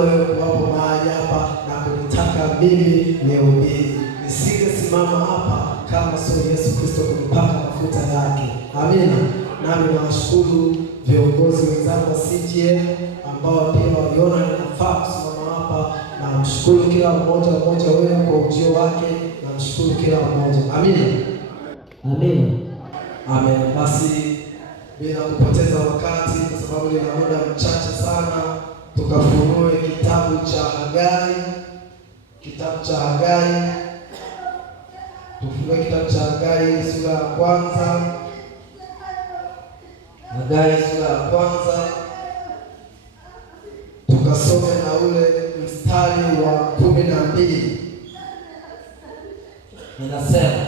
wapo mahali hapa na kunitaka mimi nihubiri. Nisingesimama hapa kama sio Yesu Kristo kunipaka mafuta yake. Amina. Nami nawashukuru viongozi wenzangu wa CGM ambao pia waliona ninafaa kusimama hapa, na mshukuru kila mmoja wenu kwa ujio wake, na mshukuru kila mmoja. Amina. Amina. Amen. Basi bila kupoteza wakati, kwa sababu nina muda mchache sana, tukafunue kitabu cha Hagai. Kitabu cha Hagai. Tufunue kitabu cha Hagai sura ya kwanza. Hagai sura ya kwanza. Tukasome na ule mstari wa 12. Ninasema,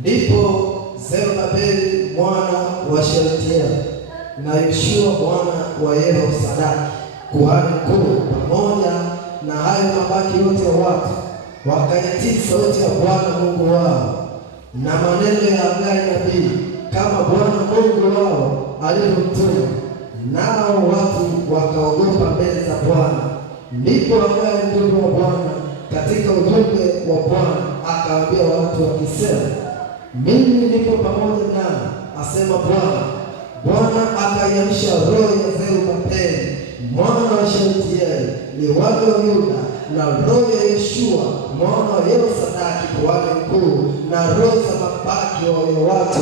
ndipo Zerubabeli mwana wa Shealtieli na Yoshua mwana wa Yehosadaki kuhani mkuu pamoja na hayo mabaki yote ya watu wakaitii sauti ya Bwana Mungu wao na maneno ya Hagai nabii, kama Bwana Mungu wao alivyomtuma, nao watu wakaogopa mbele za Bwana. Ndipo Hagai mjumbe wa Bwana katika ujumbe wa Bwana akawaambia watu akisema, mimi nipo pamoja nao, asema Bwana. Bwana akaiamsha roho ya Zerubabeli mwana wa Shealtieli liwali wa Yuda, na roho ya Yoshua mwana wa Yehosadaki kuhani mkuu, na roho za mabaki wa wale watu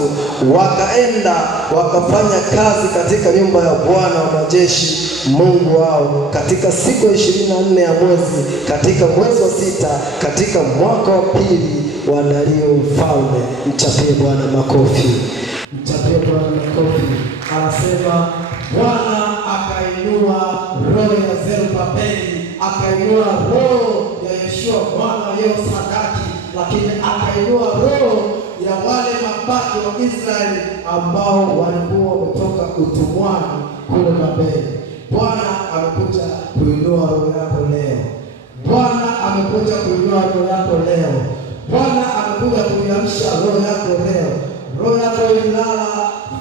wakaenda wakafanya kazi katika nyumba ya Bwana wa majeshi Mungu wao katika siku ya 24 ya mwezi, katika mwezi wa 6, katika mwaka wa pili wa Dario mfalme. Mchapie Bwana makofi. Mchapie Bwana makofi. Anasema Bwana akainua roho ya Zerubabeli, akainua roho ya Yoshua mwana wa Yehosadaki, lakini akainua roho ya wale mabaki wa Israeli ambao walikuwa wametoka utumwani kule Babeli. Bwana amekuja kuinua roho yako leo. Bwana amekuja kuinua roho yako leo. Bwana amekuja kuiamsha roho yako leo. Roho yako ilala,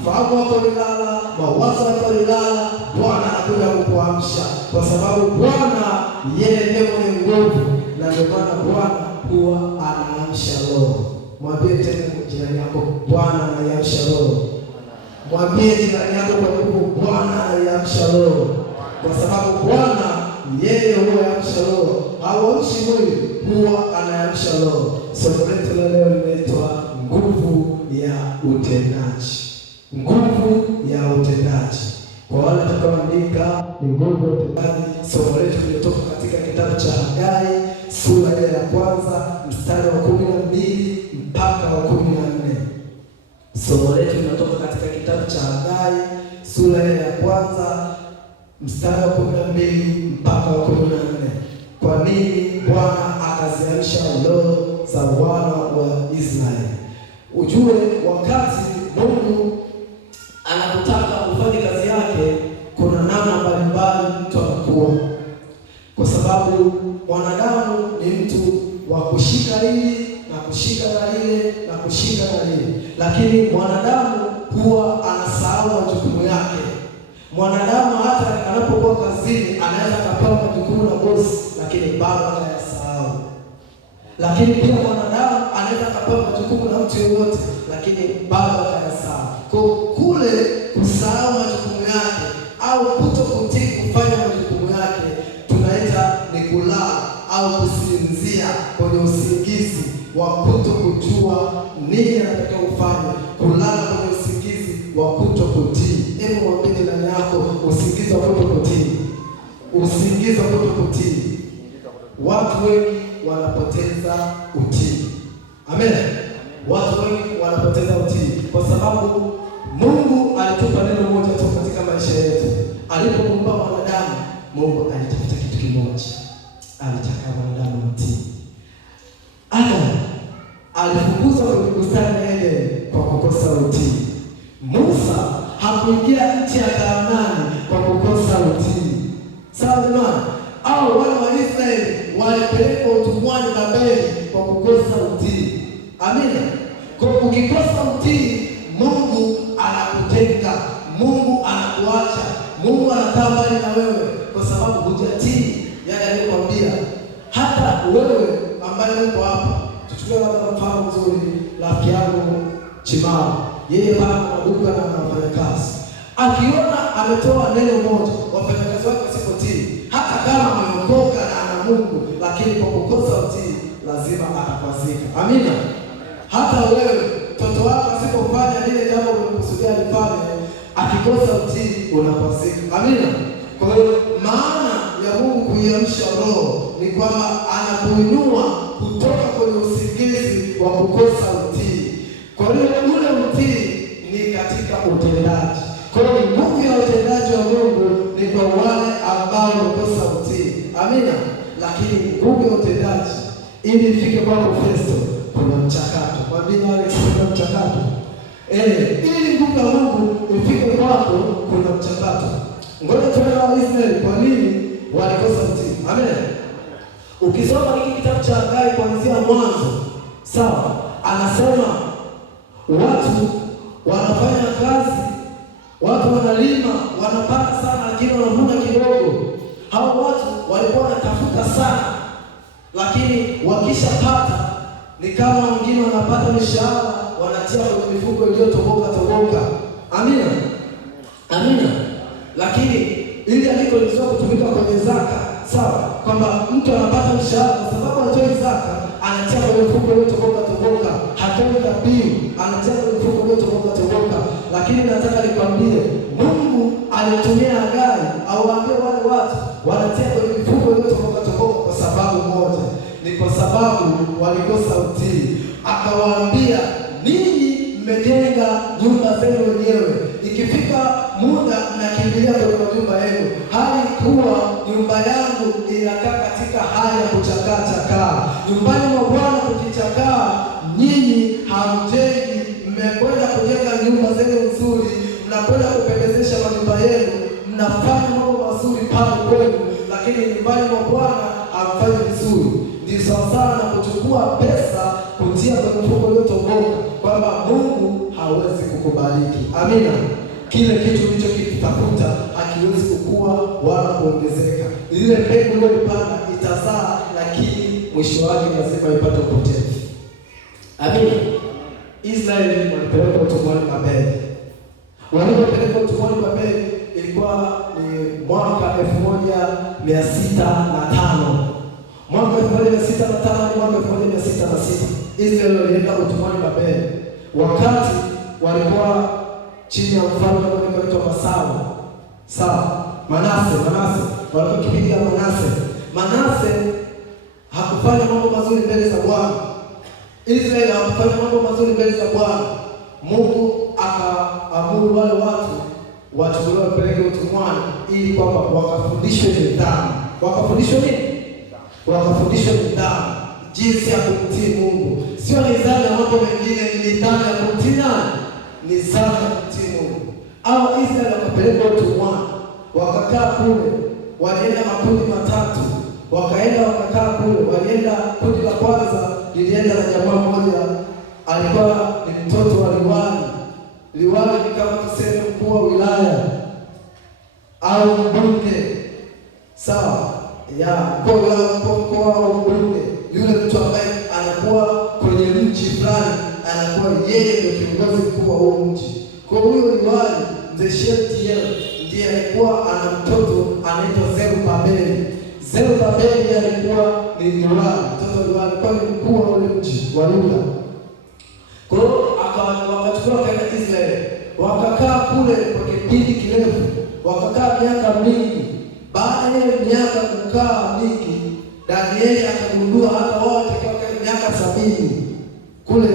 fahamu yako ilala, mawazo yako ilala. Bwana anakuja kukuamsha, kwa sababu Bwana yeye ndiye mwenye nguvu, na ndio maana Bwana huwa anaamsha roho. Mwambie tena jirani yako, Bwana anaiamsha roho. Mwambie jirani yako kwa nguvu, Bwana anaiamsha roho, kwa sababu Bwana yeye huwa anaamsha roho. Hauamshi mwili, huwa anaamsha roho. Somo letu leo linaitwa nguvu ya utendaji. Nguvu ya utendaji. Kwa wale tutakaoandika ni nguvu ya utendaji. Somo letu linatoka katika kitabu cha Hagai sura ya kwanza mstari wa 12 mpaka wa 14. Somo letu linatoka katika kitabu cha Hagai sura ya kwanza mstari wa 12 mpaka wa 14. Kwa nini Bwana akaziamsha roho za wana wa Israeli? Ujue wakati Mungu anataka ufanye kazi yake, kuna namna mbalimbali mtu anakuwa, kwa sababu mwanadamu ni mtu wa kushika hili na kushika na lile na kushika na lile, lakini mwanadamu huwa anasahau majukumu yake. Mwanadamu hata anapokuwa kazini anaweza kupewa majukumu na bosi, lakini bado anayasahau. Lakini pia mwanadamu anaweza kupewa majukumu na mtu yeyote, lakini bado anayasahau. Kwa kule kusahau majukumu yake au kutokutii kufanya majukumu yake tunaita ni kulala au kusinzia kwenye usingizi wa kutokujua nini anataka ufanye, kulala kwenye usingizi wa kutokutii. Hebu mwambie ndani yako, usingizi wa kutokutii. Usingizi wa kutokutii. Watu wengi wanapoteza utii. Amen. Watu wengi wanapoteza utii kwa sababu Mungu alitupa neno moja tu katika maisha yetu. Alipomuumba mwanadamu, Mungu alitafuta kitu kimoja. Alitaka mwanadamu mtii. Adam alifukuzwa kwenye bustani ya Edeni kwa kukosa utii. Musa hakuingia nchi ya Kanaani kwa kukosa utii. Sawa jamani? Au wana wa Israeli walipelekwa utumwani Babeli kwa kukosa utii. Amina. Kwa ukikosa utii, Mungu anakutenga, Mungu anakuacha, Mungu anakaa mbali na wewe. kwa sababu hujatii yale aliyokuambia. Hata wewe ambaye uko hapa, tuchukue labda mfano mzuri, rafiki yangu Chimao, yeye bado anaduka na anafanya kazi. Akiona ametoa neno moja, wafanyakazi wake wasipotii, hata kama ameokoka na ana Mungu, lakini kwa kukosa utii lazima atakwazika. Amina. Hata wewe mtoto wako asipofanya lile jambo ulikusudia alifanye, akikosa utii unakwazika. Amina. Kwa hiyo maana ya Mungu kuiamsha roho ni kwamba anakuinua kutoka kwenye usingizi wa kukosa utii. Kwa hiyo ule utii ni katika utendaji. Kwa hiyo nguvu ya utendaji wa Mungu ni kwa wale ambao wamekosa utii. Amina. Lakini nguvu ya utendaji ili ifike kwako Kristo, kuna mchakato. Kwa nini Alex, kuna mchakato? Ili nguvu ya Mungu ifike kwako kuna mchakato. Ngoja tuone Waisraeli kwa nini walikosa utii. Amen. Ukisoma hiki kitabu cha Hagai kuanzia mwanzo, sawa, anasema watu wanafanya kazi, watu wanalima, wanapata sana lakini wanavuna kidogo. Hao watu walikuwa wanatafuta sana, lakini wakishapata ni kama wengine wanapata mishahara wanatia kwenye mifuko iliyotoboka. Amina. Amina. Lakini ili andiko liweze kutumika kwenye zaka, sawa, kwamba mtu anapata mshahara kwa sababu anatoa zaka, anatia kwenye mfuko uliotoboka, hatoi dhabihu, anatia kwenye mfuko uliotoboka. Lakini nataka nikwambie, Mungu alitumia Hagai au waambie wale watu wanatia kwenye mfuko uliotoboka kwa sababu moja, ni kwa sababu walikosa utii. Akawaambia, ninyi mmejenga nyumba zenu wenyewe, ikifika muda mnakimbilia kwenye nyumba yenu, hali kuwa nyumba yangu inakaa katika hali ya kuchakaa. Nyumbani mwa Bwana kukichakaa, nyinyi hamjengi, mmekwenda kujenga nyumba zenu nzuri, mnakwenda kupendezesha nyumba yenu, mnafanya mambo mazuri pale kwenu, lakini nyumbani mwa Bwana hamfanyi vizuri. Ndio sawasawa na kuchukua pesa kutia kwenye mfuko uliotoboka, kwamba Mungu hawezi kukubariki. Amina. Kile kitu ulichokitafuta hakiwezi kukua wala kuongezeka. Ile mbegu uliyopanda itazaa, lakini mwisho wake lazima ipate upotevu. Amina. Israeli walipelekwa utumwani Babeli. Walipelekwa utumwani Babeli ilikuwa ni mwaka 1605. Mwaka 1605 mwaka 1606 Israeli walienda utumwani Babeli. Wakati walikuwa chini ya mfalme anaitwa Masao. Sawa, Manase walikuwa kipindi ya Manase hakufanya mambo mazuri mbele za Bwana. Israeli hakufanya mambo mazuri mbele za Bwana. Mungu akaamuru wale watu wachukuliwe wapeleke utumwani ili kwamba wakafundishwe nidhamu. Wakafundishwe nidhamu, jinsi ya kumtii Mungu. Sio nidhamu ya mambo mengine, ni nidhamu ya kumtii nani? Nidhamu ya kumtii Mungu. Hao Israeli wakapelekwa utumwani, wakakaa kule, walienda makundi matatu. Wakakaa kule, walienda kundi la kwanza lilienda na jamaa mmoja, alikuwa ni mtoto wa liwali. Liwali ni kama tuseme mkuu wa wilaya au mbunge. Sawa? Mkoa wa mbunge, yule mtu ambaye anakuwa kwenye mji fulani, anakuwa yeye ndio kiongozi mkuu wa huo mji. Kwa huyo liwali, mzee Shealtiel, ndiye alikuwa ana mtoto anaitwa Zerubabeli. Zerubabeli alikuwa ni liwali, mtoto wa liwali, alikuwa ni mkuu wa ule mji wa Yuda. Kwa hiyo wakachukua kaenda Israeli, wakakaa kule kwa kipindi kirefu, wakakaa miaka mingi. Baada ya miaka kukaa mingi, Danieli akagundua hata wao watakaa miaka 70 kule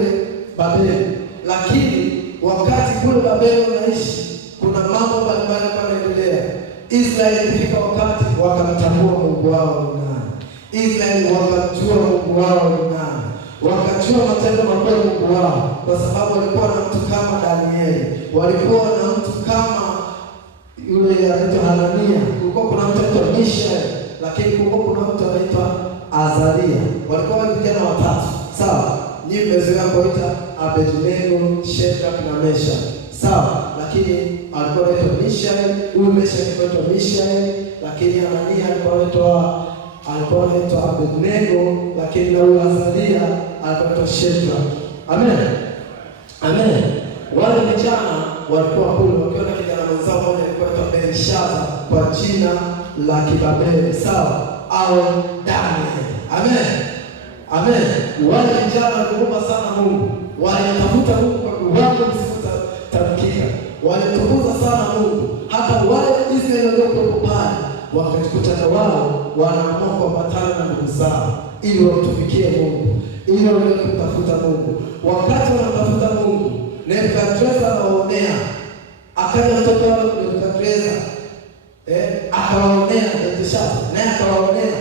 Babeli. Lakini wakati kule Babeli wanaishi, kuna mambo mbalimbali yanaendelea. Israeli ilifika wakati wakamtambua Mungu wao ni nani. Israeli wakajua Mungu wao ni nani. Wakajua matendo makuu ya Mungu wao, kwa sababu walikuwa na mtu kama Danieli, walikuwa na mtu kama yule anaitwa Hanania, kulikuwa kuna mtu anaitwa Mishael, lakini kulikuwa kuna mtu anaitwa Azaria. Walikuwa vijana watatu. Sawa? Nyinyi mmezoea kuita Abednego, Shadraka na Meshaki. Sawa? Lakini alikuwa anaitwa Mishaeli, huyu Mishaeli alikuwa anaitwa Mishaeli, lakini Anania alikuwa anaitwa Abednego, lakini na huyu Azaria alikuwa anaitwa Shadraka. Amen. Amen. Wale vijana walikuwa kule wakiwa na kijana mwenzao mmoja alikuwa anaitwa Belshaza kwa jina la Kibabeli, sawa, au Daniel. Amen. Amen. Wale vijana waliomba sana Mungu, walitafuta Mungu kwa kiwango kisichotabirika, walitukuza sana Mungu. Hata wale Israeli waliokuwa pale wakajikuta wao wanaamua kuambatana na ndugu zao ili wamtumikie Mungu, ili waweze kutafuta Mungu. Wakati wanatafuta Mungu, Nebukadreza anawaonea, akaja mtoto wa Nebukadreza akawaonea Belshaza, naye akawaonea.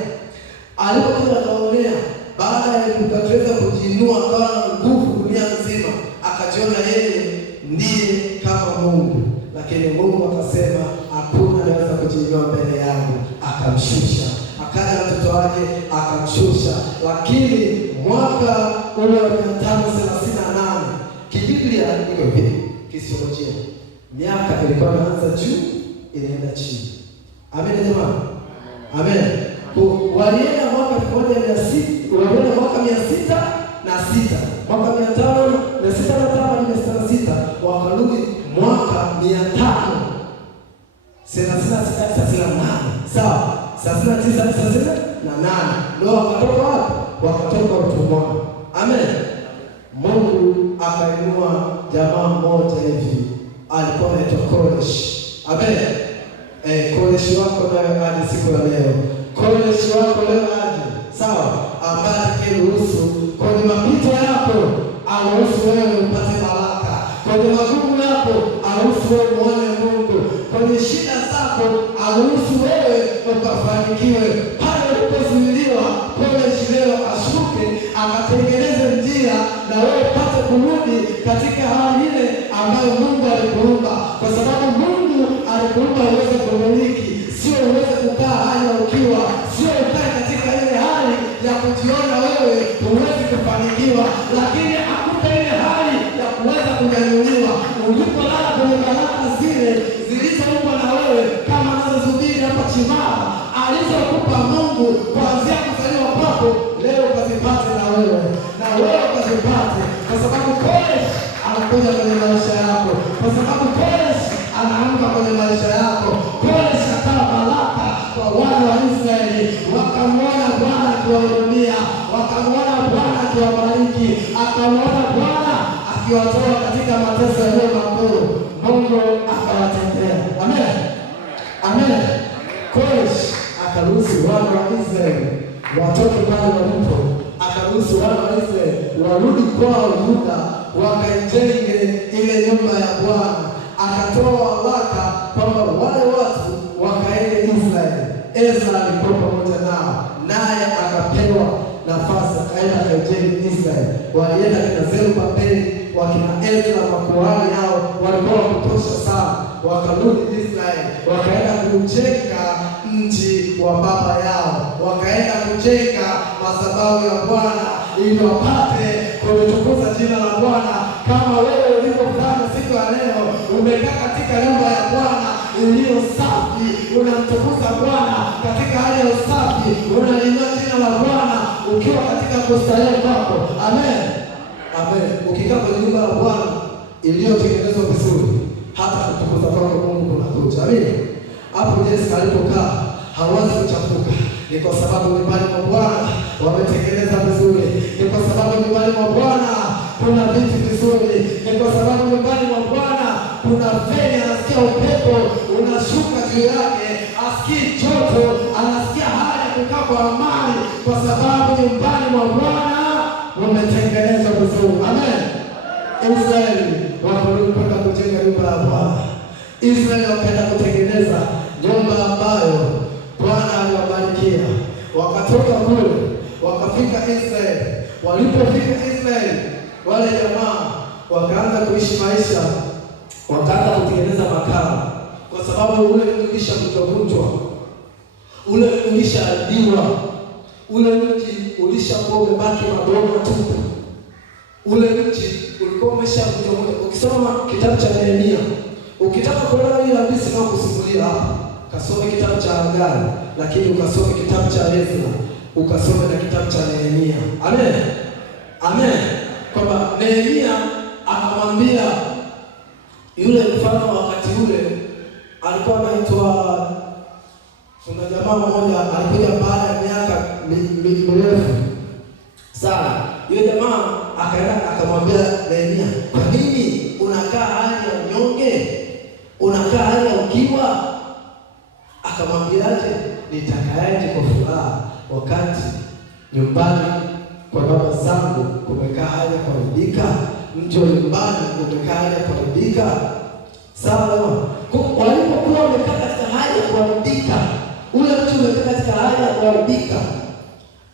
Alipokuwa akawaonea, baada ya Nebukadreza kujiinua akawa na nguvu dunia nzima, akajiona yeye ndiye kama Mungu, lakini Mungu akasema hakuna anaweza kujiinua mbele yangu, akamshusha. Akaja na mtoto wake akamshusha. Lakini mwaka ule wa 538 kibiblia iko hivi, kisiolojia, miaka ilikuwa inaanza juu inaenda chini. Amen jamani. Amen. Walienda mwaka 1600, walienda mwaka 606, mwaka 565 wakarudi mwaka 538, sawa, 39 ndio wakatoka wapi? Wakatoka utumwani. Amen. Mungu akainua jamaa mmoja hivi, alikuwa anaitwa Koreshi. Amen. Koreshi wako nayo hadi siku ya leo, Koreshi wako leo hadi, sawa, ambaye atakayeruhusu kwenye mapito yako, aruhusu wewe upate baraka, kwenye magumu yako aruhusu wewe muone Mungu, kwenye shida zako aruhusu wewe ukafanikiwe. Pale ulipozuiliwa, Koreshi leo ashuke akatengeneze njia na wewe upate kurudi katika hali ile ambayo Mungu alikuumba, kwa sababu Mungu alikuumba uweze kumiliki, sio uweze kukaa hali ya ukiwa, sio ukae katika ile hali ya kujiona wewe huwezi kufanikiwa, lakini akupe ile hali ya kuweza kunyanyuliwa. Ulipolala kwenye baraka zile zilizoumbwa na wewe, kama anazosubiri hapa Chimala, alizokupa Mungu kuanzia kuzaliwa kwako, leo ukazipate na wewe ukazipate, kwa sababu Koreshi anakuja kwenye maisha yako, kwa sababu Koreshi anaamka kwenye maisha yako. Koreshi akawa baraka kwa wana wa Israeli, wakamwona Bwana akiwahudumia, wakamwona Bwana akiwabariki, akamwona Bwana akiwatoa katika mateso yaliyo makuu. Mungu akawatendea. Amen. Amen. Koreshi akaruhusu wana wa Israeli watoke pale walipo, akaruhusu wana wa Israeli warudi kwao Yuda, wakaijenge ile nyumba ya Bwana. Akatoa waraka kwamba wale watu wakaende Israeli. Ezra alikuwa pamoja nao, naye akapewa nafasi, akaenda akaijenge Israeli. Walienda kina Zerubabeli, wakina Ezra, makuhani hao walikuwa kutosha sana, wakarudi Israeli, wakaenda kujenga mji wa baba yao, wakaenda kujenga madhabahu ya Bwana ili wapate kulitukuza jina la Bwana. Kama wewe ulivyofanya siku ya leo, umekaa katika nyumba ya Bwana iliyo safi, unamtukuza Bwana katika hali ya usafi, unalinua jina la Bwana ukiwa katika kustarehe kwako. Amen. Amen. Ukikaa kwenye nyumba ya Bwana iliyotengenezwa vizuri, hata kutukuza kwako Mungu kunakuja. Amen. Hapo Yesu alipokaa hawezi kuchafuka, ni kwa sababu nyumbani mwa Bwana wametengeneza vizuri, ni kwa sababu nyumbani mwa Bwana kuna vitu vizuri, ni kwa sababu nyumbani mwa Bwana kuna feni, anasikia upepo unashuka juu yake, asikii joto, anasikia hali ya kukaa kwa amani, kwa sababu nyumbani mwa Bwana umetengenezwa vizuri. Amen. Israeli walikwenda kujenga nyumba ya Bwana. Israeli wakaenda kutengeneza nyumba ambayo Bwana aliwabarikia. Wakatoka kule wakafika Israeli. Walipofika Israeli, wale jamaa wakaanza kuishi maisha, wakaanza kutengeneza makao, kwa sababu ule ulisha kutavunjwa, ule ulisha diwa, ule mji ulishakuwa umebaki magogo tupu, ule mji ulikuwa umeshavunjwa. Ukisoma kitabu cha Nehemia Ukitaka kuelewa hii hadithi na kusimulia hapa, kasome kitabu cha Hagai, lakini ukasome kitabu cha Ezra, ukasome na kitabu cha Nehemia. Amen. Amen. Kwamba Nehemia akamwambia yule mfalme wakati ule alikuwa anaitwa, kuna jamaa mmoja alikuja baada ya miaka mirefu sana. Yule jamaa akaenda akamwambia Nehemia, kwa nini unakaa hali ya unyonge? Unakaa hali ya ukiwa? Akamwambiaje? Nitakaaje kwa furaha wakati nyumbani kwa baba zangu kumekaa hali ya kuharibika, mji wa nyumbani umekaa hali ya kuharibika? Sawa. Walipokuwa wamekaa katika hali ya kuharibika, ule mtu umekaa katika hali ya kuharibika,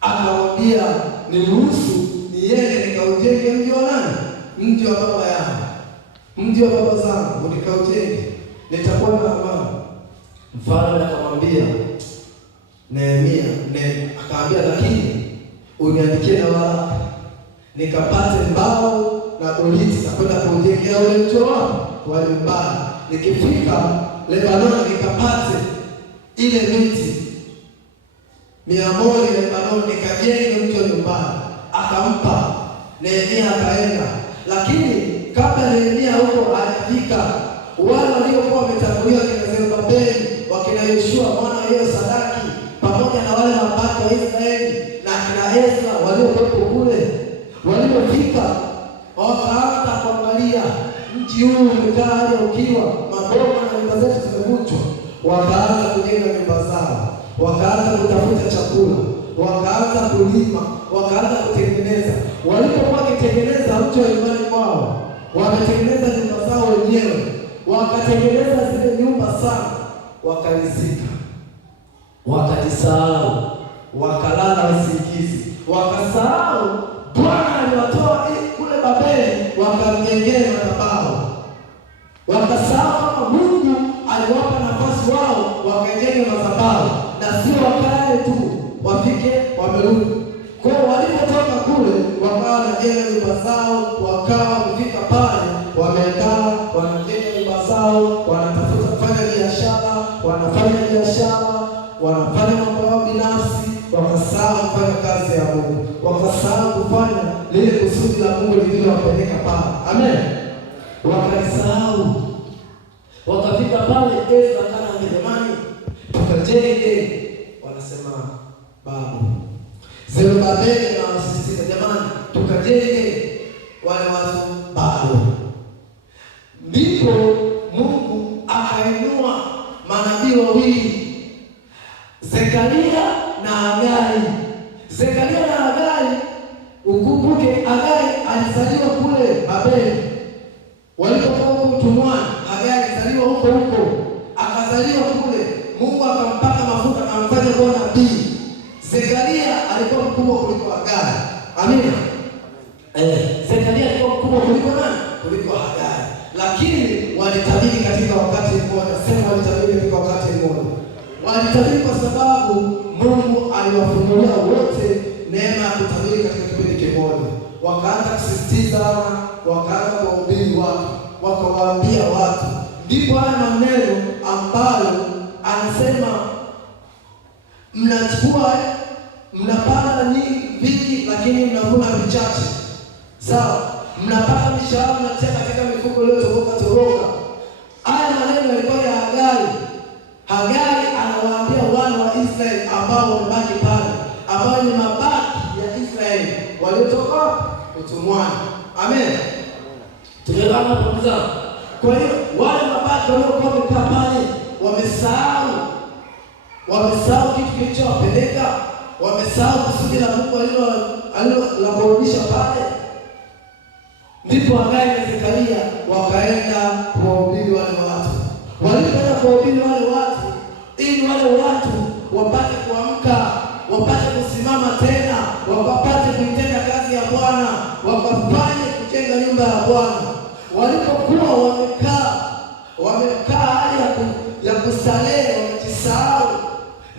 akamwambia niruhusu niende nikaujenge mji wa nani? Mji wa baba yangu, mji wa baba zangu nikaujenge, nitakuwa na amani. Mfalme akamwambia Nehemia, akamwambia lakini uniandikie na waraka nikapate mbao na boriti na kwenda kujengea ule mji wa nyumbani. Nikifika Lebanon nikapate ile miti 100 Lebanon nikajenge mji wa nyumbani. Akampa Nehemia, akaenda. Lakini kabla Nehemia huko alifika, wale waliokuwa wametangulia kina Zerubabeli, wakina Yoshua mwana wa Yehosadaki, pamoja na wale mabaki wa Israeli na kina Ezra waliokuwa kule, walipofika wakaanza kuangalia mji huu umekaa hali ukiwa, maboma na nyumba zetu zimevunjwa. Wakaanza kujenga nyumba zao, wakaanza kutafuta chakula, wakaanza kulima, wakaanza kutengeneza. Walipokuwa wakitengeneza mji wa nyumbani kwao, wametengeneza nyumba zao wenyewe, wakatengeneza zile nyumba sana, wakalizika, wakajisahau, wakalala usingizi, wakasahau Bwana aliwatoa kule Babeli, wakamjengea madhabahu. Wakasahau kama Mungu aliwapa nafasi wao wakajenga madhabahu, na sio wakae tu wafike wamerudi. Kwa walipotoka kule wakawa wanajenga nyumba zao, wakawa wamefika pale wamekaa wanajenga nyumba zao, wanatafuta kufanya biashara, wanafanya biashara, wanafanya mambo yao binafsi, wakasahau kufanya kazi ya Mungu, wakasahau kufanya lile kusudi la Mungu lililowapeleka pale. Amen. Wakasahau. Wakafika pale Ezra kana jamani, tukajenge. Wanasema babu Zerubabeli na wasisitiza jamani, tukajenge. Wale watu bado. Ndipo Mungu akainua manabii wawili, Zekaria na Hagai. Zekaria na Hagai, ukumbuke Hagai alizaliwa kule Babeli. Walipokuwa utumwani, Hagai alizaliwa huko, akazaliwa kule. Mungu akampaka mafuta na amfanya kuwa nabii. Zekaria alikuwa mkubwa kuliko Hagai. Amina. Zekaria alikuwa mkubwa kuliko nani? Kuliko Hagai. Lakini walitabiri katika wakati mmoja. Sema walitabiri katika wakati mmoja. Walitabiri kwa sababu Mungu aliwafunulia wote neema ya kutabiri katika kipindi kimoja. Wakaanza kusisitiza, wakaanza kuhubiri watu, wakawaambia watu. Ndipo haya maneno ambayo anasema mnachukua, mnapanda nyingi vingi lakini mnavuna vichache. Sawa? Mnapata mishahara mnatia katika mifuko iliyotoboka. Haya maneno yalikuwa ya Hagai. Hagai anawaambia wana wa Israeli ambao wamebaki pale, ambao ni mabaki ya Israeli waliotoka utumwani. Amen. Tunaelewana ndugu zangu? Kwa hiyo wale mabaki waliokuwa wamekaa pale wamesahau kitu kilichowapeleka, wamesahau kusudi la Mungu alilowarudisha pale. Ndipo Hagai na Zekaria wakaenda kuwahubiri wale watu. Walipoenda kuwahubiri wale watu, ili wale watu wapate kuamka, wapate kusimama tena, wapate kuitenda kazi ya Bwana, wakafanye kujenga nyumba ya Bwana. Walipokuwa wamekaa hali ya kustarehe, wamejisahau,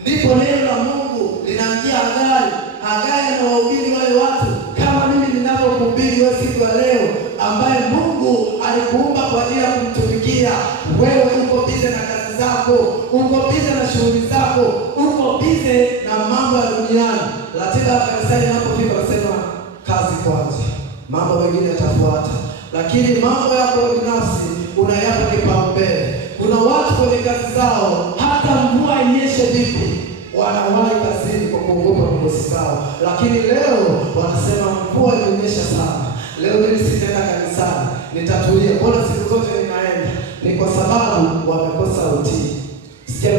ndipo neno la Mungu linamjia Hagai. Hagai anawahubiri wale watu kama mimi ninavyokuhubiri wewe siku ya leo, ambaye Mungu alikuumba kwa ajili ya kumtumikia. duniani. Ratiba ya kanisani inapofika nasema kazi kwanza, mambo mengine yatafuata, lakini mambo yako binafsi unayapa kipaumbele. Kuna watu kwenye kazi zao hata mvua inyeshe vipi wanawahi kazini kwa kuogopa bosi zao, lakini leo wanasema mvua imenyesha sana, leo mimi sitaenda kanisani, nitatulia, mbona siku zote ninaenda? Ni kwa sababu wamekosa utii. Sikia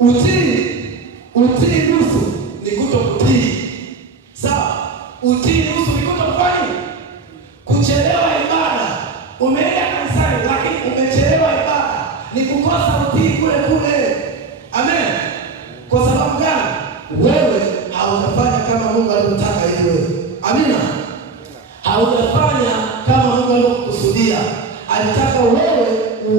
utii nusu ni kutokutii. Sawa? Utii nusu ni kutofanya. Kuchelewa ibada, umeenda kanisani lakini umechelewa ibada, ni kukosa utii kule kule. Amen. Kwa sababu gani? Wewe haujafanya kama Mungu alivyotaka iwe. Amina. Haujafanya kama Mungu alivyokusudia. Alitaka wewe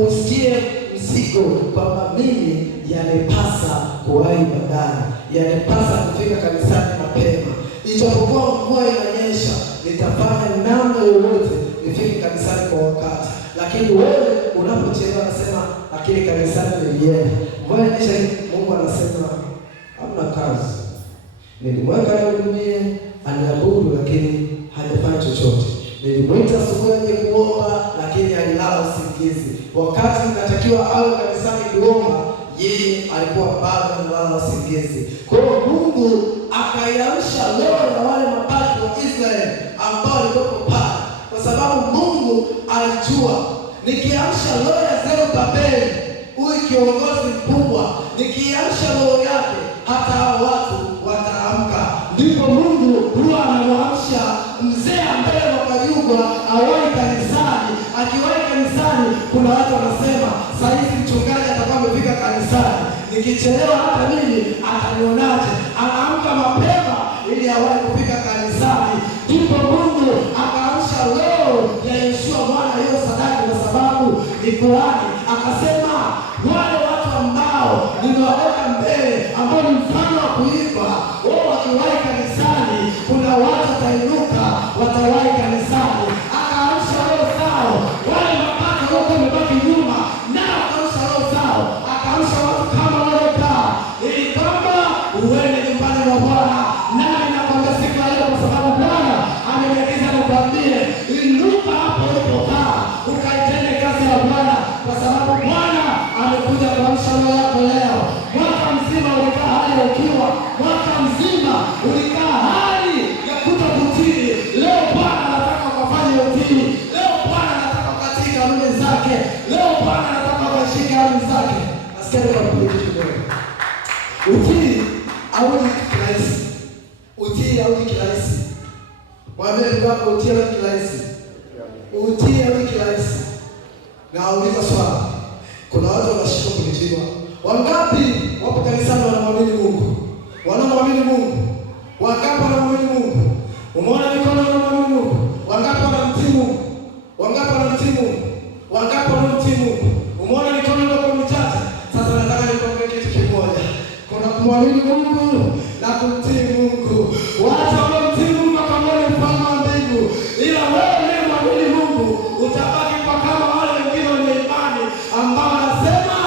usikie mzigo kwamba mimi yanipasa kuwahi ibadani, yanipasa kufika kanisani mapema. Ijapokuwa mvua inanyesha, nitafanya namna yoyote nifike kanisani kwa wakati. Lakini wewe unapochelewa nasema lakini kanisani nilienda. Mvua inanyesha, Mungu anasema hamna kazi. Nilimweka nihudumie, aniabudu lakini hajafanya chochote. Nilimwita asubuhi aje kuomba lakini alilala usingizi. Wakati natakiwa awe kanisani kuomba, yeye alikuwa bado analala usingizi. Kwa hiyo Mungu akaiamsha roho ya wale mabaki wa Israeli ambao walikuwa pale, kwa sababu Mungu alijua nikiamsha roho ya Zerubabeli, huyu kiongozi mkubwa, nikiamsha roho yake hata hao watu wataamka. Ndipo Mungu huwa anamwamsha mzee ambaye wakajugwa awahi kanisani. Akiwahi kanisani, kuna watu wanasema sasa hivi mchungaji atakuwa amefika kanisani, nikichelewa hata mimi atanionaje? Anaamka mapema ili awahi kufika kanisani. Ndipo Mungu akaamsha roho ya Yoshua mwana Yosadaki, kwa sababu ni kuhani. Akasema wale watu ambao nimewaweka mbele, ambao ni mfano wa kuigwa, wao wakiwahi kanisani, kuna watu watainuka watawahi kanisani. Akaamsha roho zao wale mabaki wote wamebaki nyuma, nao akaamsha roho zao, akaamsha watu kama wale kaa, ili kwamba uende nyumbani mwa Bwana. Nami nakwambia siku ya leo, kwa sababu Bwana ameniagiza nikwambie, inuka hapo ulipokaa ukaitende kazi ya Bwana, kwa sababu Bwana amekuja kuamsha roho yako leo. Mwaka mzima ulikaa hali ya ukiwa, mwaka mzima ulikaa hali ya kutokutii. Leo Bwana anataka ukafanye utii. Leo Bwana anataka ukatika amri zake. Leo Bwana anataka ukashike amri zake. Nasikia kwa kitu kidogo. Utii au ni kirahisi? Utii au ni kirahisi? Mwambie wako utii au ni kirahisi? Utii au ni kirahisi? Na uliza swali. Kuna watu wanashika kujibiwa. Wangapi wapo kanisani wanamwamini Mungu? Wanamwamini Mungu. Wangapi wanamwamini Mungu? Umeona mikono wanamwamini Mungu? Wangapi wanamtii Mungu? Wangapi wanamtii Mungu? Wangapi wanamtii Mungu? Umeona mikono ndio michache. Sasa nataka nikwambie kitu kimoja. Kuna kumwamini Mungu na kumtii Mungu. Watu wanaomtii Mungu kama wale mfalme wa mbingu. Ila wewe unayemwamini Mungu utabaki kwa kama wale wengine wenye imani ambao wanasema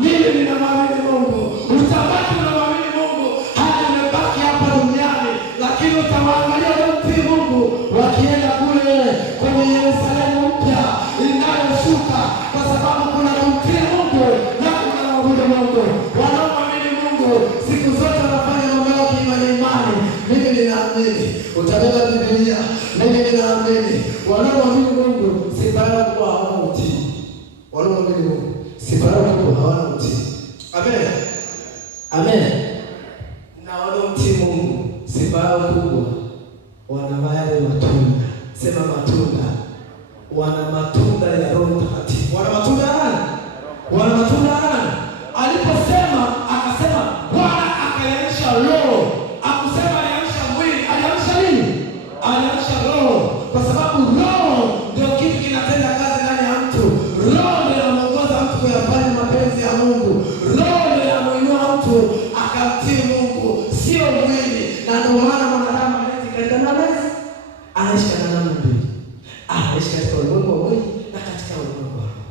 mimi ninamwamini Mungu. Utabaki unamwamini Mungu hadi umebaki hapa duniani, lakini utawaangalia wanaomtii Mungu wakienda kule kwenye Yerusalemu mpya inayoshuka, kwa sababu kuna kumtii Mungu na kuna kumwabudu Mungu. Wanaomwamini Mungu siku zote wanafanya mambo yao kiimani. Mimi ninaamini utabeba Biblia. Mimi ninaamini wanaomwamini Mungu sifa yao kuwa hawana utii. Wanaomwamini Mungu sifa yao kuwa hawana utii. Amen. Amen. Na wanaomtii Mungu sifa yao kubwa, wana yale matunda. Sema matunda. Wana matunda ya Roho Mtakatifu. Wana matunda ya nani? Wana matunda ya nani? Aliposema akasema Bwana akaiamsha roho. Akusema aliamsha mwili, aliamsha nini? Aliamsha roho, kwa sababu roho ndio kitu kinatenda kazi ndani ya mtu. Roho ndio inamuongoza mtu kuyafanya mapenzi ya Mungu. Roho ndio inamuinua mtu akamtii Mungu, sio mwili. Na ndio maana mwanadamu anaishi katika nafsi, anaishi katika namna mbili. Anaishi katika ulimwengu wa mwili na katika ulimwengu wa roho.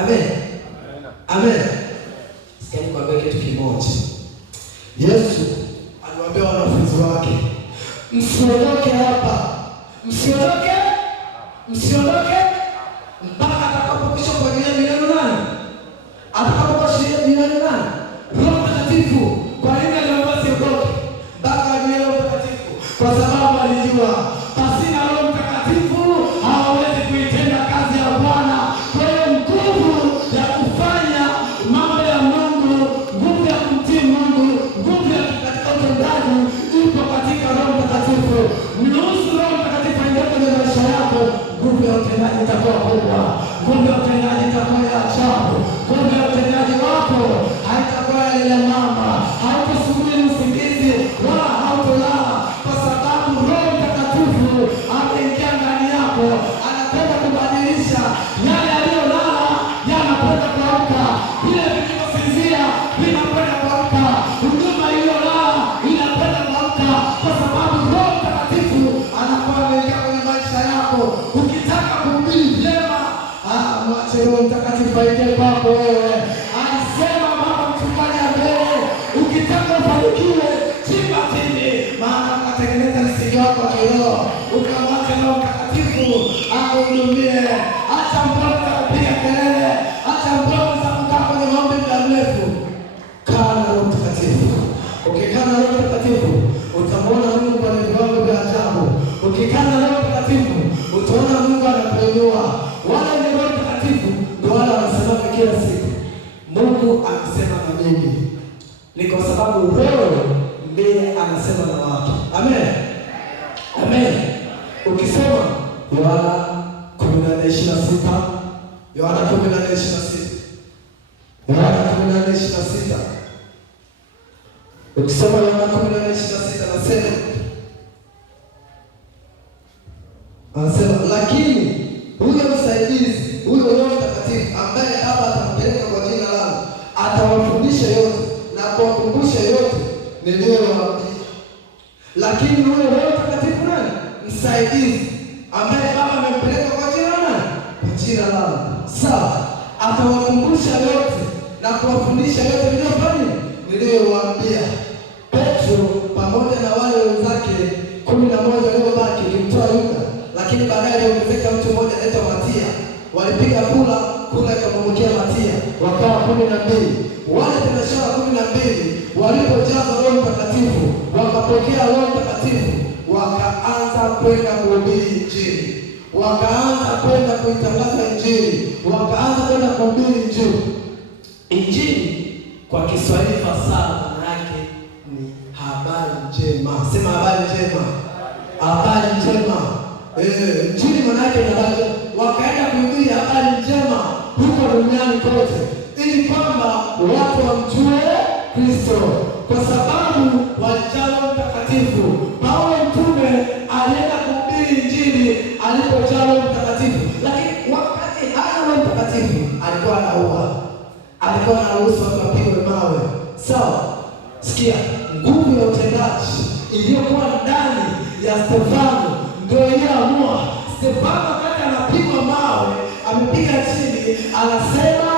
Amen. Amen. Sikia nikwambie kitu kimoja. Yesu aliwaambia msiondoke hapa, msiondoke mpaka atakapokwisha kuajilia milele nani? Atakapokwisha milele nani? Roho Mtakatifu. Kwa nini aliomba siondoke mpaka ajilie Roho Mtakatifu? Kwa sababu alijua pasina Roho Mtakatifu hawawezi kuitenda kazi ya Bwana. Kwa hiyo nguvu ya kufanya mambo ya Mungu, nguvu ya kumtii Mungu, nguvu ya katika utendaji ipo katika Roho Mtakatifu. Mruhusu Roho Mtakatifu aingie kwenye maisha yako, nguvu ya utendaji itakuwa kubwa, nguvu ya utendaji itakuwa ya ajabu, nguvu ya utendaji wako haitakuwa ile mama, hautasubiri usingizi wala hautolala, kwa sababu Roho Mtakatifu ameingia ndani yako, anapenda kubadilisha yale yaliyolala, yanapenda kuamka, vile vilivyosinzia vinapenda kuamka, huduma iliyolala inapenda kuamka, kwa sababu Roho Mtakatifu anakuwa ameingia kwenye maisha yako. Ukitaka kuhubiri vyema, mwache Roho Mtakatifu aingie kwako wewe. Alisema mama mchungaji mbele, ukitaka ufanikiwe chimba chini, maana ukatengeneza msingi wako wa kiroho, ukamwache Roho Mtakatifu akuhudumie. Acha mdomo za kupiga kelele, acha mdomo za kukaa kwenye maombi muda mrefu. Kaa na Roho Mtakatifu. Ukikaa na Roho Mtakatifu utamwona Mungu kwenye viwango vya ajabu. Ukikaa na Roho Mtakatifu utaona Mungu anakuinua. Wale wenye Roho Mtakatifu ndio wale wanasema kila siku, Mungu amesema na mimi. Ni kwa sababu Roho ndiye anasema na watu. Amen. Amen. Ukisoma Yohana 14:26, Yohana 14:26, Yohana 14:26, ukisoma Yohana 14:26 anasema lakini huyo msaidizi, huyo Roho Mtakatifu ambaye Baba atampeleka kwa jina langu, atawafundisha yote na kuwakumbusha yote niliyowaambia. Lakini huyo Roho Mtakatifu nani? Msaidizi ambaye Baba amempeleka kwa jina nani? Kwa jina langu. Sawa, atawakumbusha yote na kuwafundisha yote niliyowaambia. Petro pamoja na wale wenzake 11 waliobaki kimtoa Yuda, lakini baadaye aliongezeka mtu mmoja anaitwa Matia. Walipiga kula ikamwokea Matia, wakawa 12. Wale tenashara 12 walipojazwa Roho Mtakatifu, wakapokea Roho Mtakatifu, wakaanza kwenda kuhubiri Injili, wakaanza kwenda kuitangaza Injili, wakaanza kwenda kuhubiri Injili. Injili kwa Kiswahili fasaha maana yake ni habari njema. Sema habari njema. Habari njema. Injili maana yake ni habari njema. Wakaenda kuhubiri habari njema huko duniani kote, ili kwamba watu wamjue Kristo, kwa sababu walijaa Roho Mtakatifu. Paulo mtume alienda kuhubiri Injili alipojaa Roho Mtakatifu, lakini wakati hana Roho Mtakatifu alikuwa anaua, alikuwa anaruhusu watu wapigwe mawe. Sawa, sikia, nguvu ya utendaji iliyokuwa ndani ya Stefano ndio iliyoamua. Stefano wakati anapigwa mawe, amepiga chini, anasema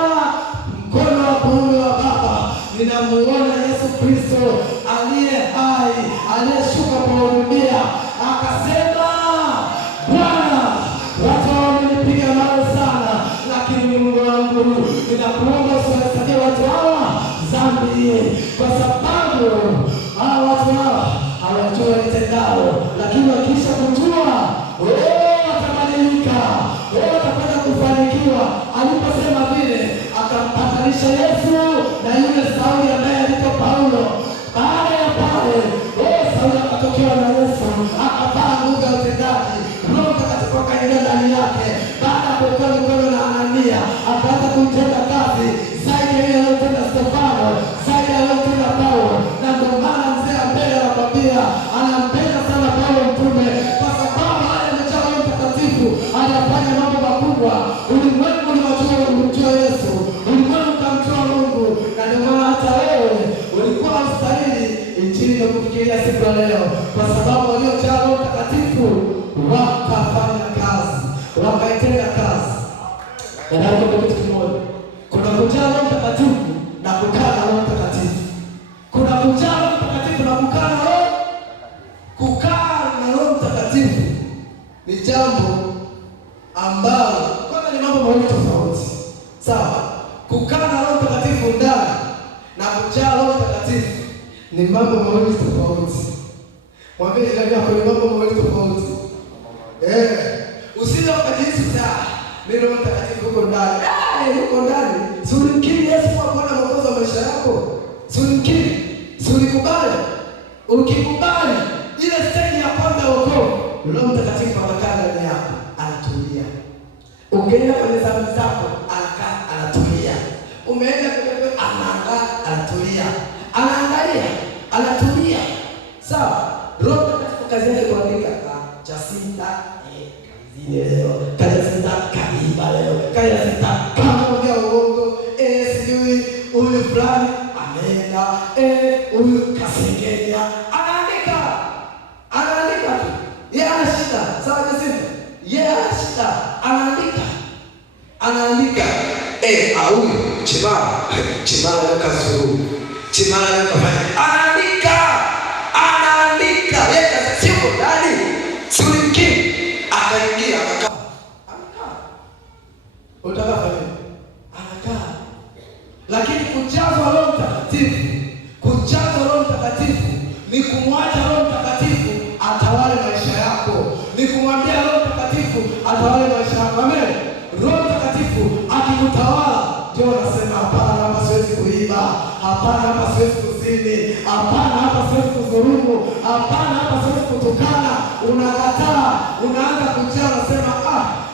mkono wa kuume wa Baba, ninamuona Yesu Kristo aliye hai, aliyeshuka kuhudumia. Akasema, Bwana, watu wamenipiga mawe sana, lakini Mungu wangu, ninakuomba usiwahesabiye watu hawa dhambi, kwa sababu hawa watu hawa hawajui walitendalo, lakini wakisha kujua watabadilika, watakwenda kufanikiwa. Aliposema vile, akampatanisha Yesu na yule Sauli ambaye alikuwa Paulo. Baada ya pale, Sauli akatokewa na Yesu, akapaa nguvu ya utendaji. Roho Mtakatifu akaingia ndani yake. Baada ya kuwekwa mikono na Anania, akaanza kuitenda kazi zaidi ya ile aliyotenda Stefano, zaidi ya aliyotenda Paulo. Na ndio maana mzee mbele anakwambia anampenda sana Paulo mtume, kwa sababu aliyejaa Roho Mtakatifu alifanya mambo makubwa. Ulimwengu uliwajua kumjua Yesu, ulimwengu ukamjua Mungu. Na ndio maana hata wewe ulikuwa unastahili Injili ndio kufikiria siku ya leo, kwa sababu waliojaa Roho Mtakatifu wakafanya kazi, wakaitenda kazi. Na ndio kitu kimoja, kuna kujaa Roho Mtakatifu na kukaa na Roho Mtakatifu. Kuna kujaa Roho Mtakatifu na kukaa na Roho. Kukaa ni jambo ambalo kwanza ni mambo mawili tofauti. Sawa? Kukaa na Roho Mtakatifu ndani na kujaa Roho Mtakatifu ni mambo mawili tofauti. Mwambie jirani yako ni mambo mawili tofauti. Usije ukajihisi ni Roho Mtakatifu huko ndani. Huko ndani. Si ulimkiri Yesu kwa Bwana Mwokozi wa maisha yako? Si ulimkiri? Si ulikubali? Ukikubali ile stage ya kwanza ya wokovu, Roho Mtakatifu anakaa ndani yako, anatulia. Ukienda kwenye dhambi zako, anakaa anatulia. Umeenda kwenye anaangaa, anatulia. Anaangalia, anatulia. Sawa? Roho Mtakatifu kazi yake kuandika Jacinta leo, Jacinta kaiba leo, Jacinta kama ongea uongo, sijui huyu fulani ameenda, huyu kasengenya, anaandika tu. Yeye ana shida, sawa Jacinta? Yeye ana shida, anaandika. Huyu Chimala leo kazuru, Chimala leo kafanya, anaandika. Yeye kazi sio ndani. Sulimki akaingia akakaa. Utaka nini? Anakaa. Lakini kujazwa Roho Mtakatifu ni kumwacha Roho Mtakatifu atawale maisha yako. Ni kumwambia Roho Mtakatifu atawale maisha yako. Amen. Roho Mtakatifu akikutawala ndio unasema hapana, hapa siwezi kuiba. Hapana, hapa siwezi kuzini. Hapana, hapa siwezi kudhulumu. Hapana, hapa siwezi kutukana. Unakataa, unaanza kujaa, unasema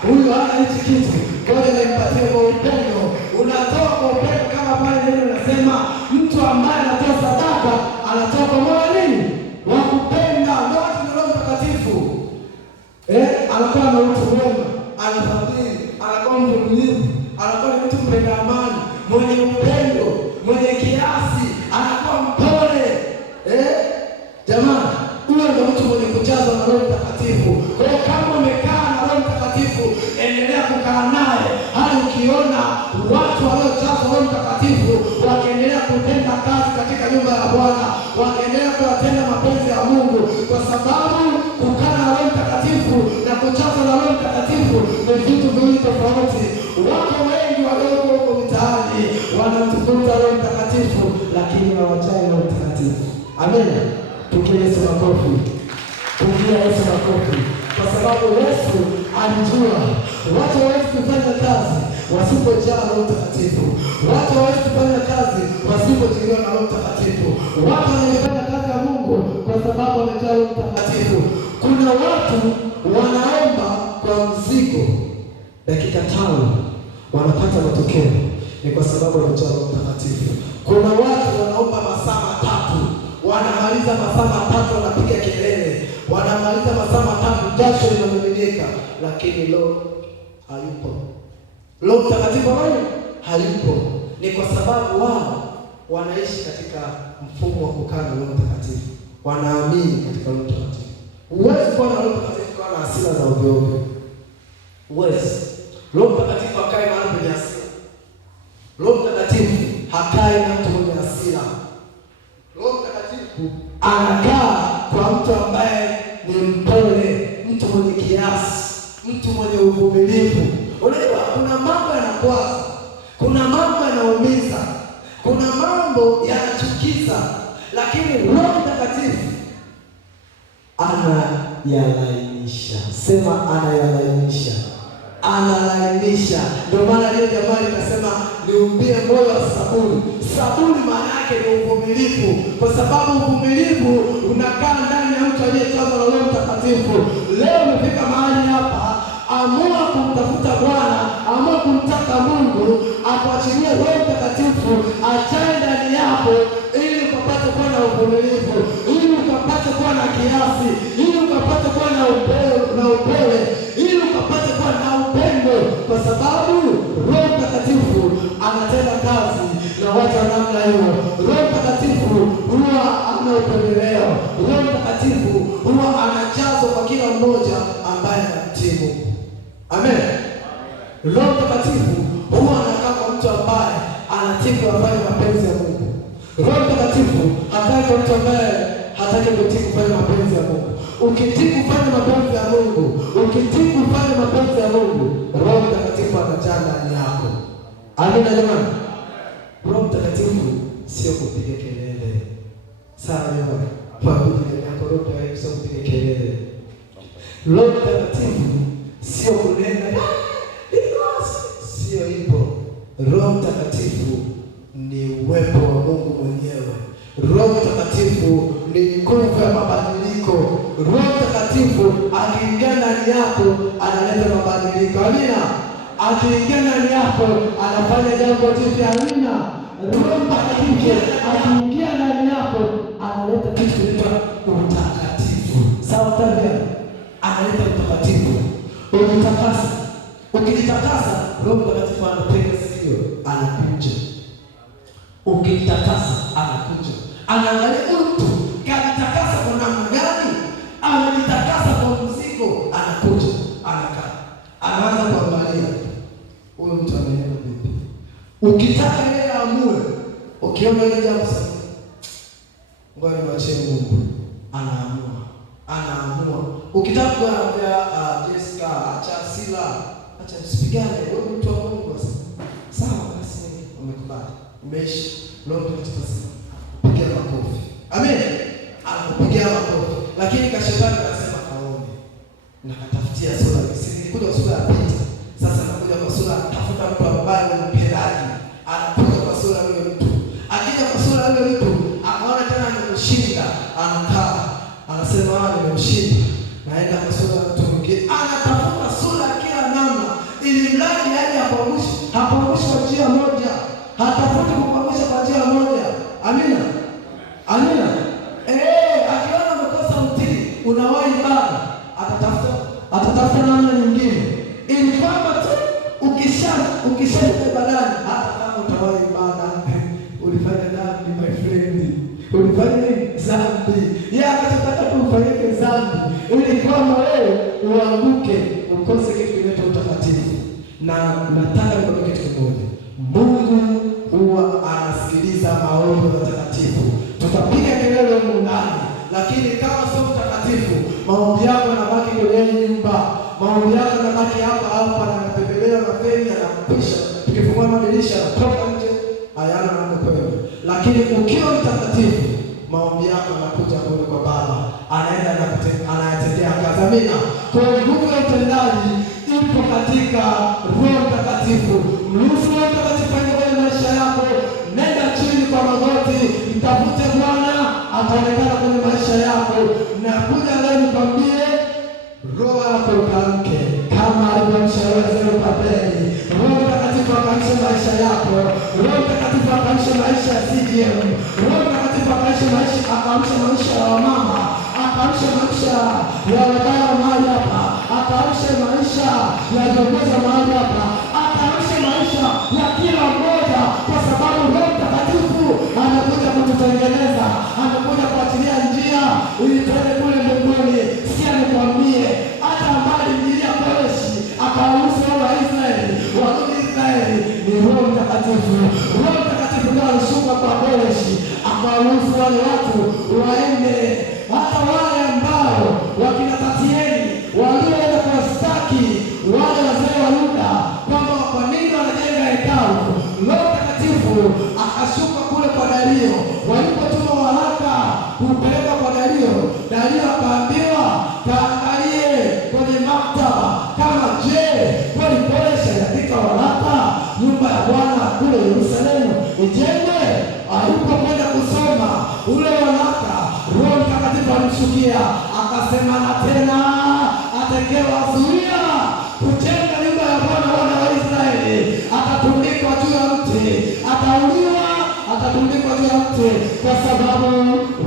huyu hana hichi kitu, ngoja nimpatie kwa upendo. Unatoa kwa upendo, kama pale neno linasema mtu ambaye anatoa sadaka anatoa kwa moyo nini? Wa kupenda. Ndio watu wa Roho Mtakatifu. Anakuwa na utu mwema, anafadhili, anakuwa mvumilivu, anakuwa ni mtu mpenda amani, mwenye upendo, mwenye kiasi, anakuwa mpole. Jamani, huyo ndio mtu mwenye kujazwa na Roho Mtakatifu. Kwa hiyo kama umekaa na Roho Mtakatifu, endelea kukaa naye hadi ukiona watu waliojazwa Roho Mtakatifu wakiendelea kutenda kazi katika nyumba ya Bwana, wakiendelea kuyatenda mapenzi ya Mungu, kwa sababu kukaa na Roho Mtakatifu na kujazwa na Roho Mtakatifu ni vitu viwili tofauti. Wako wengi walio huko mitaani wanamtukuza Roho Mtakatifu lakini hawajai Roho Mtakatifu. Amen. Tukie Yesu makofi. Tukie Yesu makofi. Kwa sababu Yesu alijua watu hawezi kufanya kazi wasipojaa Roho Mtakatifu. Watu hawezi kufanya kazi wasipojiliwa na Roho Mtakatifu. Watu wanafanya kazi ya Mungu kwa sababu wamejaa Roho Mtakatifu. Kuna watu wanaomba kwa mzigo dakika 5 wanapata matokeo, ni kwa sababu wamejaa Roho Mtakatifu. Kuna watu wanaomba masaa 3 wanamaliza masaa 3 wanapiga kelele, wanamaliza masaa 3 jasho linamiminika, lakini Roho hayupo. Roho Mtakatifu hayupo. Ni kwa sababu wao wanaishi katika mfumo wa kukaa na Roho Mtakatifu, wanaamini katika Roho Mtakatifu. Huwezi kuwa na Roho Mtakatifu kwa na hasira za ovyo ovyo. Huwezi. Roho Mtakatifu hakai mahali penye hasira. Roho Mtakatifu hakai na mtu mwenye hasira. Roho Mtakatifu anakaa kwa mtu ambaye ni mpole, mtu mwenye kiasi, mtu mwenye uvumilivu. Unajua kuna mambo yanakwaza, kuna mambo yanaumiza, kuna mambo yanachukiza, lakini Roho Mtakatifu anayalainisha. Sema anayalainisha. Analainisha. Ndio maana leo jamaa nikasema niumbie moyo wa saburi. Saburi maana yake ni uvumilivu, kwa sababu uvumilivu unakaa ndani ya mtu aliyejazwa na Roho Mtakatifu. Leo umefika mahali hapa, amua kumtafuta Bwana, amua kumtaka Mungu akuachilie Roho Mtakatifu ajae ndani yako, ili ukapate kuwa na uvumilivu, ili ukapate kuwa na kiasi, ili ukapate kuwa na upole, ili ukapate kuwa na upendo, kwa sababu Roho Mtakatifu anatenda kazi na watu wa namna hiyo. Roho Mtakatifu huwa ana upendeleo. Roho Mtakatifu huwa anajazwa kwa kila mmoja ambaye anamtii Mungu. Amen. Roho Mtakatifu huwa anakaa kwa mtu ambaye anatii kufanya mapenzi ya Mungu. Roho Mtakatifu hakai kwa mtu ambaye hataki kutii kufanya mapenzi ya Mungu. Ukitii kufanya mapenzi ya Mungu, ukitii kufanya mapenzi ya Mungu, Roho Mtakatifu anajaa ndani yako. Amina jamani. Roho Mtakatifu sio kupiga kelele. Sawa jamani. Kwa ajili ya Roho Mtakatifu sio kupiga kelele. Roho Mtakatifu sio kunena. Sio hivyo. Roho Mtakatifu ni uwepo wa Mungu mwenyewe. Roho Mtakatifu ni nguvu ya mabadiliko. Roho Mtakatifu akiingia ndani yako analeta mabadiliko. Amina. Akiingia ndani yako anafanya jambo jipya. Amina. Roho Mtakatifu akiingia ndani yako analeta kitu kinaitwa utakatifu. Sawa tabia. Analeta utakatifu. Utakasa. Ukijitakasa, Roho Mtakatifu anatega sikio, anakuja. Ukijitakasa, anakuja. Anaangalia mtu kajitakasa kwa namna gani? Anajitakasa kwa mzigo, anakuja, anakaa. Anaanza kuangalia huyo mtu anaenda vipi. Ukitaka yeye amue, ukiona ile jambo sasa, ngoja niwachie Mungu, anaamua. Anaamua. Ukitaka kuambia Jessica, acha sila, acha usipigane, wewe mtu wa Mungu sasa. Sawa basi, umekubali. Umeishi. Roho Mtakatifu piga makofi. Amen. Anakupigia makofi. Lakini kashetani anasema kaone. Na katafutia sura nilikuja sura ya pili. Sasa nakuja kwa sura tafuta mtu ambaye anampendaji. Anakuja kwa sura yule mtu. Akija kwa sura yule mtu, akaona tena amemshinda, anakaa. Anasema nimemshinda. Naenda kwa sura ya mtu mwingine. Anatafuta sura kila namna ili mradi aje apangushe. Hapangushe kwa njia moja. Hatafuti kupangusha kwa njia moja. Amina. Amina. Akiona umekosa mtii, unawahi baba, atatafuta namna nyingine. Ili kwamba tu ukishaenda ibadani, hata kama utawahi baba, ulifanya dhambi my friend. Ulifanya dhambi. Yeye akataka tu ufanyike dhambi ili kwamba wewe uanguke, ukose kitu kinaitwa utakatifu. Na nataka nikwambie kitu kimoja. Mungu huwa anasikiliza maombi ya watakatifu. Tutapiga kelele huko ndani, lakini kama sio mtakatifu, maombi yako yanabaki kwenye nyumba. Maombi yako yanabaki hapa na yanapepelea na feni yanapisha. Tukifungua madirisha yanatoka nje, hayana mambo kweli. Lakini ukiwa mtakatifu, maombi yako yanakuja kule kwa Baba. Anaenda anayatendea kazi. Amina. Kwa nguvu ya utendaji ipo katika Roho Mtakatifu. Mruhusu Roho Mtakatifu aingie kwenye maisha yako. Nenda chini kwa magoti, mtafute Bwana, ataonekana kwenye maisha yako. Nakuja leo nikwambie, roho yako ikamke kama alivyomsha Zerubabeli. Roho Mtakatifu akaamsha maisha yako. Roho Mtakatifu akaamsha maisha ya CGM. Roho Mtakatifu akaamsha maisha ya wamama. Akaamsha maisha ya wadada mahali hapa. Akaamsha maisha ya viongozi mahali hapa. Akaamsha maisha ya kila mmoja, kwa sababu Roho Mtakatifu anakuja kututengeneza, anakuja kuachilia njia ili tuende kule mbinguni. Sikia nikwambie, hata ambaye aliingilia Koreshi akawaruhusu wana wa Israeli warudi Israeli ni Roho Mtakatifu. Roho Mtakatifu ndio alishuka kwa Koreshi akawaruhusu wale watu waende. Hata wale ambao wakina Tatieni walioenda kuwastaki wale wazee wa Yuda kwamba kwa nini wanajenga hekalu, Roho Mtakatifu akashuka kule kwa Dario. Walipotuma waraka kupeleka kwa Dario, Dario akaambiwa kaangalie kwenye maktaba kama kweli Koreshi aliandika waraka nyumba ya Bwana kule Yerusalemu ijengwe. Alipokwenda kusoma ule waraka, Roho Mtakatifu alimshukia akasema, na tena atakayewazuia kujenga nyumba ya Bwana wana wa Israeli atatundikwa juu ya mti, atauliwa, atatundikwa juu ya mti, kwa sababu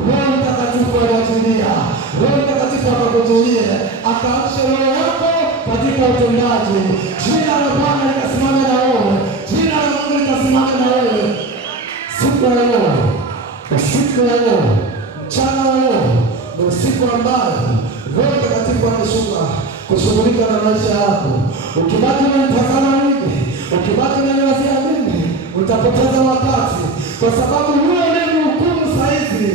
Roho Mtakatifu aliwajilia. Roho Mtakatifu akakujilia, akaamsha roho yako katika utendaji. Jina la Bwana likasimame na wewe, jina la Mungu likasimame na wewe. Siku ya leo, mchana wa leo ni siku ambayo Roho Mtakatifu ameshuka kushughulika na maisha yako. Ukibaki unamtazama mingi, ukibaki unaniwazia mingi, utapoteza wakati, kwa sababu yule unayemhukumu saizi,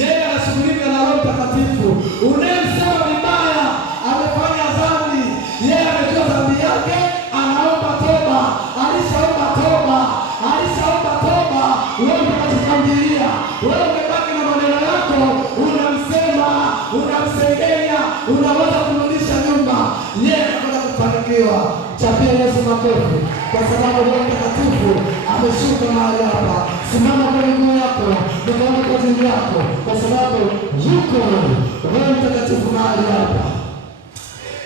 yeye anashughulika na Roho Mtakatifu. Unayemsema unamsengenya, unaweza kurudisha nyumba, yeye anakwenda kufanikiwa. Chapia Yesu makofi, kwa sababu Roho Mtakatifu ameshuka mahali hapa. Simama kwa miguu yako, nikaona kwa ajili yako, kwa sababu yuko Roho Mtakatifu mahali hapa.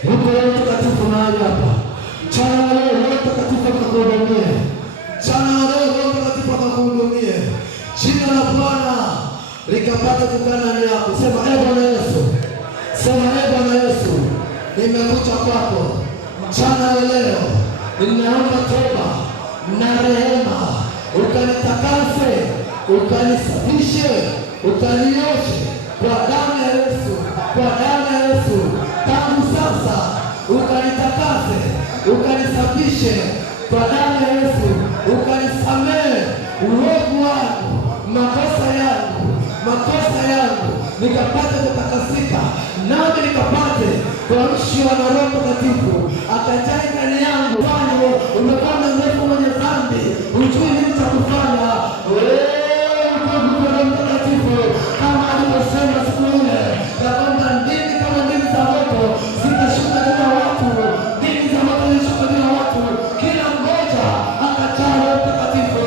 Yuko Roho Mtakatifu mahali hapa. Mchana wa leo Roho Mtakatifu akakuhudumie. Mchana wa leo Roho Mtakatifu akakuhudumie. Jina la Bwana likapata kukaa ndani yako. Sema Bwana Yesu. Sema Bwana Yesu, nimekuja kwako mchana wa leo, ninaomba toba na rehema, ukanitakase, ukanisafishe, ukanioshe kwa damu ya Yesu, kwa damu ya Yesu. Tangu sasa ukanitakase, ukanisafishe kwa damu ya Yesu, ukanisamehe uovu wangu, makosa yangu, nikapate kutakasika, nami nikapate kuamshwa na Roho Mtakatifu akajae ndani yangu. Bwana, umekuwa mrefu mwenye dhambi, hujui nini cha kufanya. Roho Mtakatifu kama alivyosema siku ile ya kwamba ndimi kama ndimi za moto zitashuka juu ya watu, ndimi za moto zitashuka juu ya watu, kila mmoja akajaa Roho Mtakatifu.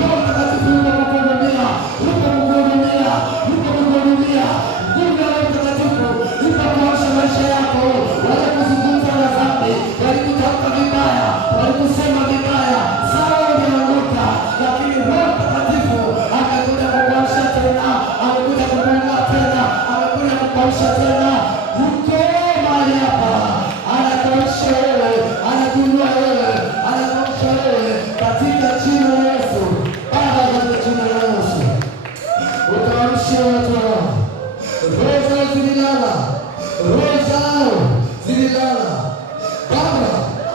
Roho Mtakatifu yuko kukuhudumia, yuko kukuhudumia, yuko kukuhudumia. Nguvu ya Roho Mtakatifu yuko kuamsha maisha yako. Wale kuzungumza na dhambi, walikutamka vibaya, walikusema vibaya, sawa umeanguka, lakini Roho Mtakatifu akakuja kukuamsha tena, amekuja kukuinua tena, amekuja kukuamsha tena. Yuko mahali hapa, anakuamsha wewe, anakuinua wewe, anakuamsha wewe katika jina la Yesu. Baba, katika jina la Yesu ukaamsha watu wao. Roho zao zililala, roho zao zililala. Baba,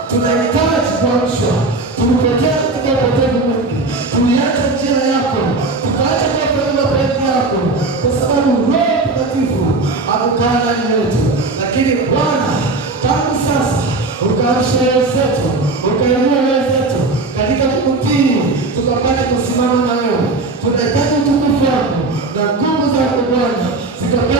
tunahitaji kuamshwa. Tulipotea katika upotevu mwingi, tuliacha njia yako, tukaacha kufuata mapenzi yako, kwa sababu Roho Mtakatifu hakukaa ndani yetu. Lakini Bwana, tangu sasa ukaamsha roho zetu, ukainua roho zetu katika kukutii, tukapata kusimama na wewe. Tunahitaji utukufu wako na nguvu zako Bwana zikapata